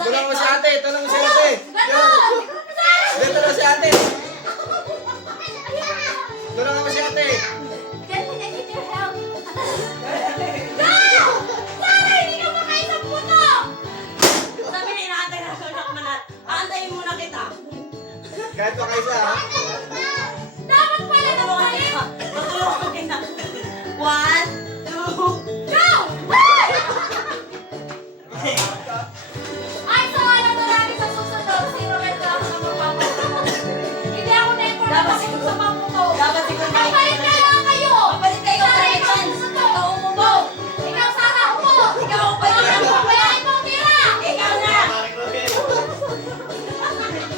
Tulungan mo si ate, tulungan mo si ate. Dito na si ate. Tulungan mo si ate. Can I need your help? No! Sara, hindi ka makain sa puto! Sabi na inaantay na sunak manat. Aantayin muna kita. Kahit pa kayo ha. Dapat pala na makain! Matulungan kita. 1, 2. Go! Ay, so ano na lagi sa susunod? Si Roberto ako na magpapato. Hindi ako na-inform Dapat ako siguro- sa pamuto. Dapat siguro Magpalit na lang kayo! Magpalit kayo, Sara, Sara, ikaw chance. susunod. Ikaw umupo. Ikaw, Sara, upo! Ikaw upo. Ikaw, papayain mo, tira! Ikaw na.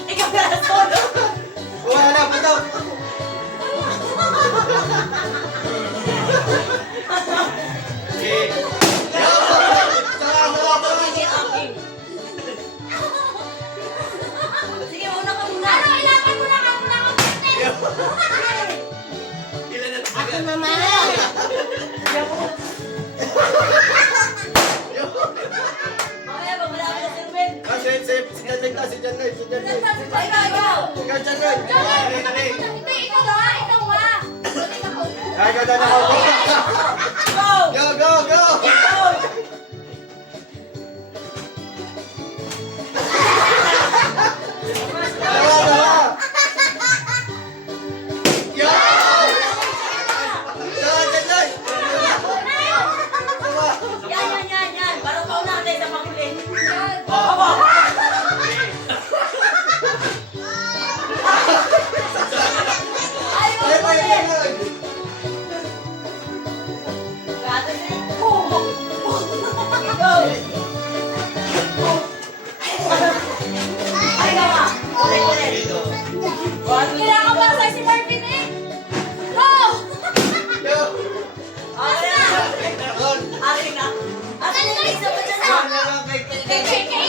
Ikaw na solo. Wala na, pato. Okay. Sige, okay. Sige, una ka muna. Ano, ilaban mo na ka muna ako, Ako mama. Mamaya, pag malapit na si Ruben. Ah, si Jan Lloyd na, si Jan Lloyd, si Jan Lloyd. Ikaw. Ikaw, Jan Lloyd. Hindi, ikaw ba? Ikaw ba? Ay, ikaw na ako. Go. Go, go, go. Go. Dalawa, dalawa. Yo! Dalawa, Jan Lloyd. Dalawa. Yan. Baru pa una tayo sa panghuli. Ay, Ay, ay, panghuli. ay, ay. Gato na. Go. Ay, gawa. Ulit. Kailangan pa sa si Marvin eh. Go! Yo! Okay. On. Akin na. Akin na. Isa pa dyan. One na lang kay Kay